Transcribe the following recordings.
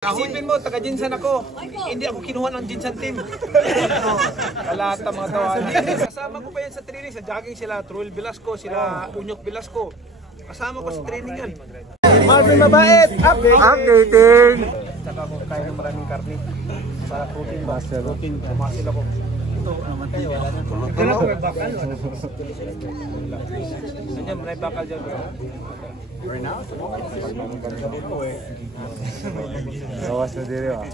Isipin mo, taga-Jinsan ako. Hindi ako kinuha ng Jinsan team. Kalata mga tawali. Kasama ko pa yan sa training. Sa jogging sila, Truel Velasco, sila Unyok Velasco. Kasama ko sa training yan. Marvin Mabait, updating! Saka ako kaya ng maraming karne. Para protein ba? Protein, kumasil ako. Ito, naman kayo. Wala ko may bakal. Nandiyan, may bakal dyan. Right now? Gawas na diri ah.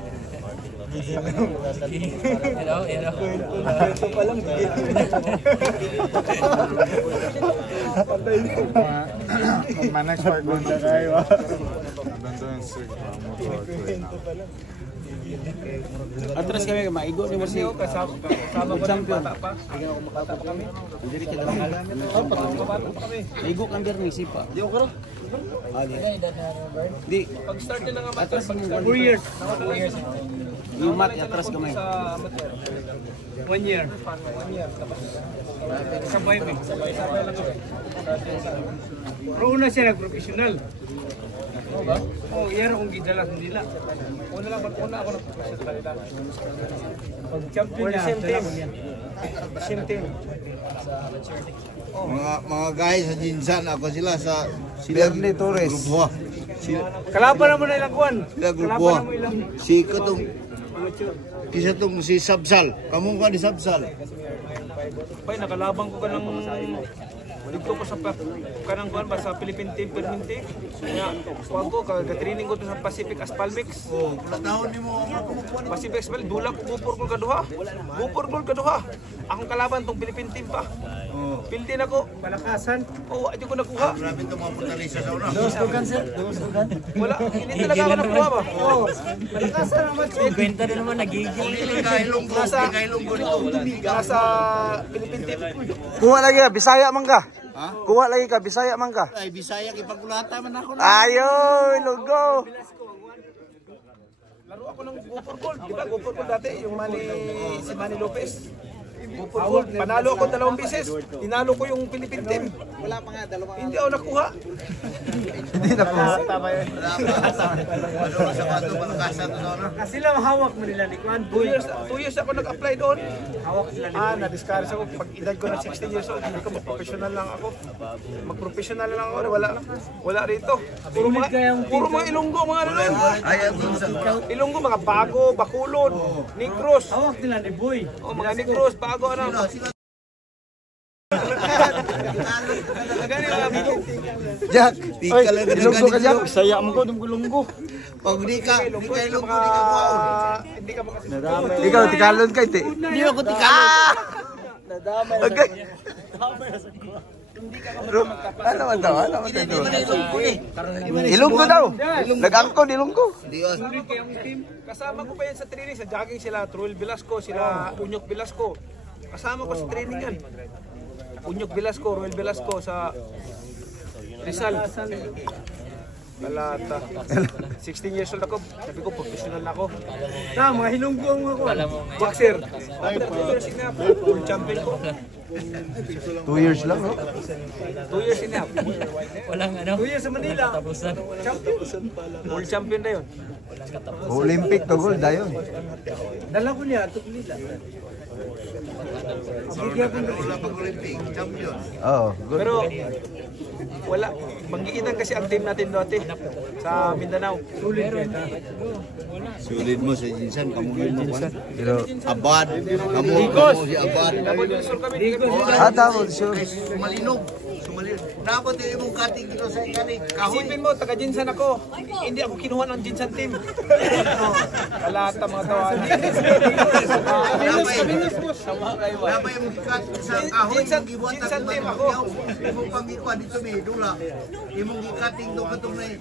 Hello. Ito pa lang. Manex park doon na kayo ah. Atras kami, maigo ni Marcio kasama ko ng bata pa. Hindi ako makata pa kami. Hindi kita lang alam. Bata pa kami. Maigo kang ng sipa. Di ako. Di. Pag start na nga amateur, pag 4 years. Yung mat atras kamay. 1 year. 1 year. Sabay lang ako. Pero una siya nag-professional. Oo ba? Oh, yan akong gidalas nila. Una ako nag-professional nila. Pag champion niya, Same team. Mga guys sa Jinsan, ako sila sa Bernie Torres. Grupo. kalaban naman na ilang kuwan. Sila grupo. Si katong kisa tong si Sabsal. Kamong ka ni Sabsal. Bay, nakalabang ko ka ng dito ko sa kanang kuan ba sa Philippine team perminti. Nga, kuan ko ka-training ko to sa Pacific Aspalmix. Oh, natahon nimo Pacific Aspal dulak bupor ko kaduha. Akong kalaban tong Philippine team pa. Oh. Pildi na ko. Palakasan. Oh, ito ko nakuha. Grabe to mga puntalisa sa una. Wala, hindi talaga ako nakuha ba? Oh. Palakasan naman. Kwenta din naman nagigil. Kailong ko, kailong ko dito. Nasa Philippine team. Kuha lagi ka, Bisaya man ka. Ha? Kuha lagi ka, Bisaya man ka. Ay, Bisaya ipagulata man ako na. Ayoy, lugo. Laro ako ng Gopor Gold. Di ba Gopor Gold dati? Yung si Manny Lopez. Gopor Gold. Panalo ako 2 beses. Tinalo ko yung Philippine team. Wala pa nga, 2. Hindi ako nakuha. Hindi na kuha. Ano sa bato palakasa to sa una? Kasi lang hawak mo nila ni Kwan. 2 years ako nag-apply doon. Hawak sila ni Na-discourage ako. Pag edad ko na 16 years old, hindi ko mag-professional lang ako. Mag-professional lang ako. Wala rito. Puro mga Ilonggo, mga ano doon. Ay, doon sa Ilonggo, mga Bago, Bacolod, Negros. hawak nila ni Boy. Oh, mga Negros, Bago, ano. Jack, Di ka lang ilunggo ka, Jack. Bisaya mo ko, dumgulunggo. Pag di ka ilunggo, di ka kuwaon. Hindi ka makasama. Ikaw, tikalon ka, iti. Hindi ako tikalon. Okay. Ano man daw? Ano man daw? Ilunggo daw. Nag-angkon, ilunggo. Dios. Kasama ko pa yan sa training. Sa jogging sila, Truel Velasco, sila Unyok Velasco. Kasama ko sa training yan. Unyok Velasco, Ruel Velasco sa Rizal. Kalata. 16 years old ako. Sabi ko, professional na ako. Mga hilunggong ako. Boxer. World champion ko. 2 years lang, no? 2 years and a half. Walang ano. 2 years sa Manila. World champion na yun. Olympic to gold, dayon. Dala ko niya, ito nila. Wala pag-Olympic, champion. Oo, good. Pero wala. Manggiitan kasi ang team natin dati sa Mindanao. Sulit mo sa Jinsan, kamulin mo kan. Pero, Abad, kamu si Abad. Double unsur kami. double sure. Malinog. Dapat yung imong kating dito sa ikani. Kahoy. Isipin mo, taga-Jinsan ako. Hindi ako kinuha ng Jinsan team. Kalata mga tawali. Dapat yung gikat sa kahoy. Jinsan team ako. Imong pangikuan dito may dula. Imong gikating do katong may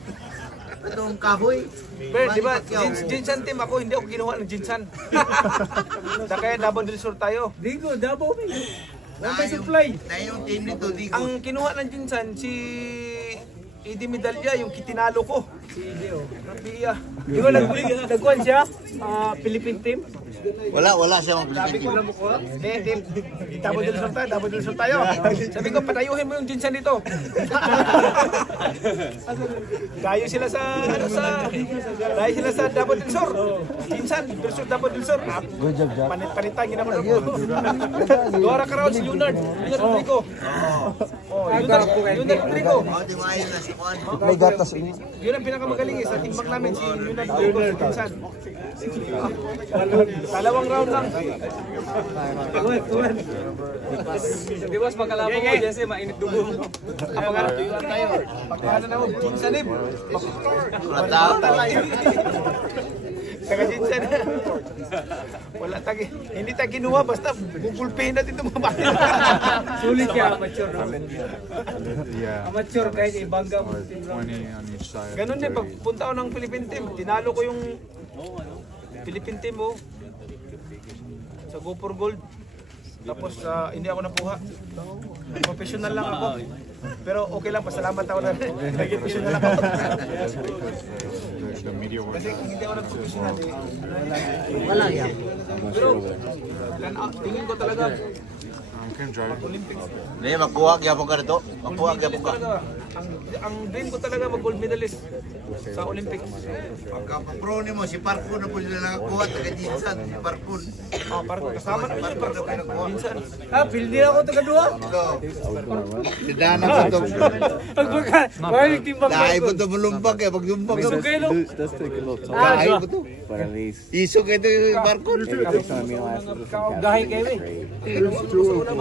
katong kahoy. Pero di ba, Jinsan team ako, hindi ako kinuha ng Jinsan. Kaya double resort tayo. Digo, Davao. Na yung team nito, di ko. Ang kinuha ng Jinsan, si Eddie Medalya, yung kitinalo ko. Si Eddie, Rabia. Di ba nagkuhan siya? Philippine team? Wala siya mga Pilipino. Double delusor tayo. Sabi ko, patayuhin mo yung Jinsan dito. Dayo sila sa double delusor. Jinsan versus double delusor. Panit-panitan, ginawa na po. Dora Karaon, si Leonard Rodrigo. Leonard Rodrigo. May gatas. Yun ang pinakamagaling sa timbang namin, si Leonard Rodrigo sa Jinsan. Dalawang round lang. Di ba, pagkalaban mo, Jesse, mainit dugo. Pagkakanan na mo, Jinsanim. Taga Jinsan. Wala tagi. Hindi tayo kinuha, basta bubulpihin natin itong mga bata. Sulit ka, amateur. Amateur kahit ibangga mo. Ganun din, pagpunta ko ng Philippine team, tinalo ko yung Philippine team mo sa Go for Gold. Tapos hindi ako nakuha. Professional lang ako. Pero okay lang, pasalamat ako na naging professional ako. Kasi kung hindi ako nag-professional wala yan. Pero tingin ko talaga Olympics. Hindi, magkuha kaya po ka rito. Magkuha kaya po ka. Ang dream ko talaga mag-gold medalist sa Olympics. Pagka-pro ni mo, si Parkour na po nila nakakuha. Taga-Jinsan, si Parkour. Parkour, kasama na po si Parkour. Minsan. Pildi ako taga-duha. Sidana ko ito. Mahilig timbang ko. Dahil po ito malumpag eh. Pag lumpag ka. Sugelo. Dahil po ito. Iso ka ito yung Parkour. Gahi kayo eh.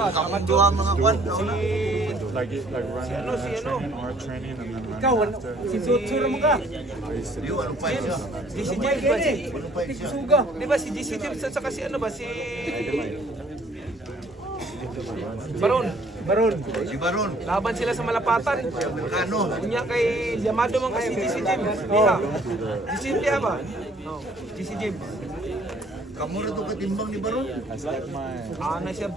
Kamunduha mga kwan. Ikaw, sinsutsura mo ka. Yung ano pa siya. GC James ba si? Suga. Di ba si GC James at saka si ano ba si Baron. Si Baron. Laban sila sa Malapatan. Ano? Kunya kay Yamado man kasi GC James. Liha. GC Liha ba? GC James. Kamu na ito katimbang ni Baron? Na siya.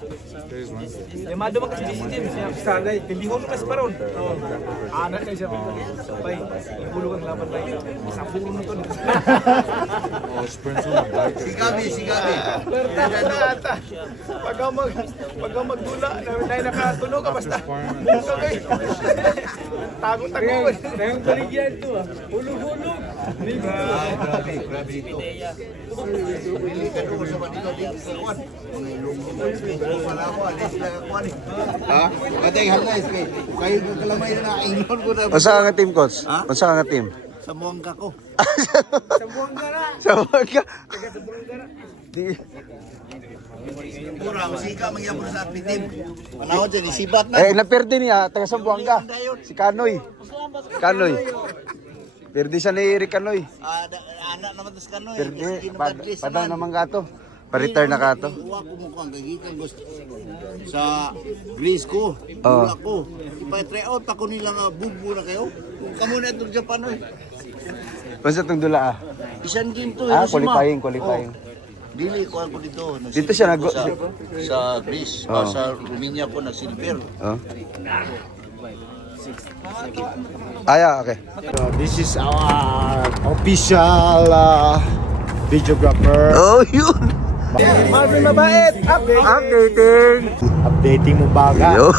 Yamado man kasi GC James. Sanay. Pilihon mo kasi Baron. Na siya. Bay. Bulog ang laban bay. Sabukin mo ito. Si Gabi. Pag magdula, na nakatunog ka basta. Tago-tago. Nayang baligyan ito ah. Hulog-hulog. Grabe ito. Ha? Katay halay kay kayo kalamay na ingon ko na. Masa ka nga team, coach? Masa ka nga team? Sa muangka ko. Sa Buanga. Pura musika magyapon sa apitim. Panahon dyan isibat na. Naperde niya, taga sa Buanga. Si Kanoy. Perde siya ni Eric Kanoy. Anak naman tas kanoy. Perde, padang naman kato. Pa-retire na kato. Uwa ko mo kang kagikan gusto sa Greece ko. Uwa ko. Ipa-try out ako nila nga bubu na kayo. Kung kamo na itong Japan oy. Basta itong dula Isan din to. qualifying. Dili ko ako dito. Dito siya sa Greece. Sa Romania po na silver. Okay. This is our official videographer. Oh, yun. Mabait. Updating. Updating mo baga.